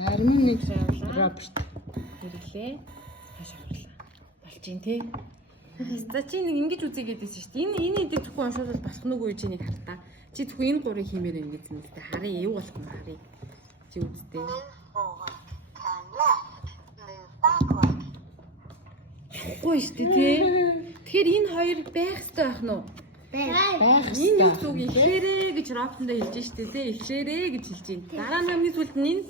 Зарим нь нэг Роберт хэрэглээ. Хаш аварлаа. Болж ин тий. За чи нэг ингэж үзье гэдээсэн шүү дээ. Энэ идэвхгүй оншуулбал болох нүг үе чи нэг хартаа. Чи зөвхөн энэ гурыг хиймээр ингэж юм л дээ. Харин юу болох юм харъя. Чи үзтээ. Гүй шүү дээ тий. Тэгэхээр энэ хоёр байх ёстой байх нь уу? байх Энэ юу зүг ихлээрээ гэж Робертондоо хэлж штэ тий. Ихлээрээ гэж хэлж байна. Дараа нь хамгийн сүүлд нь энэ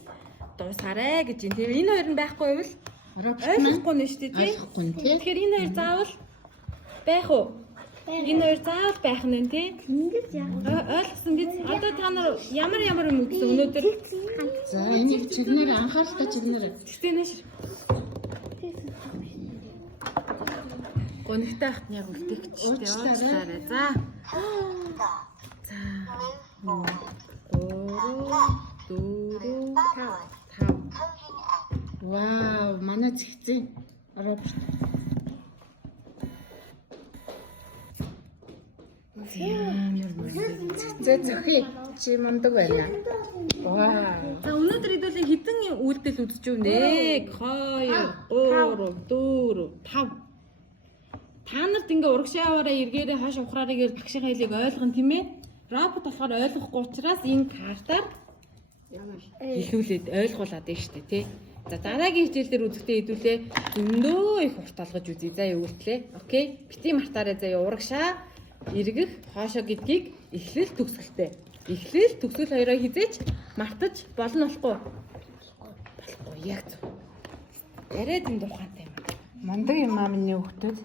дуусаарэ гэж байна. Тэгээ энэ хоёр нь байхгүй байвал ойлгохгүй нь штэ тий. Ойлгохгүй нь тий. Тэгэхээр энэ хоёр заавал байх уу? Энэ хоёр заавал байх нь тий. Ингэж яах Ойлгосон биз? Одоо та нар ямар юм үзсэн өнөөдөр? За энэ чигнэр анхааралтай чигнэр. Тэгтээ нэш. Гонхтой ахт яг үлдэх гэж уучлаарай. За. За. 3 4 5. Вау, манай зэгцэн. Роберт. Зөхий чи мундаг байна. Вау. За өнөөдөр хэдүүлээ хэдэн үйлдэл үзэж юу нэ? 1 2 3 4 5. Та нарт ингээ урагшааваараа эргээрээ хаш ухраараа гээл багшийн хэлийг ойлгоно тийм ээ. Робот болохоор ойлгохгүй учраас энэ картаар хэлүүлээд ойлгуулад байна шүү дээ тий. За дараагийн хичээл дээр үзэхдээ хэдүүлээ зөндөө их урт алгаж үзье. За өгөлтлээ. Окей. Бити мартаараа заяа урагшаа эргэх хоошоо гэдгийг эхлэл төгсгөлтэй. Эхлэл төгсгөл хоёроо хизээч мартаж болно болохгүй. Болохгүй яг зөв. Яриад энэ тухайтай юм. Мундаг юм аа миний хүүхдүүд.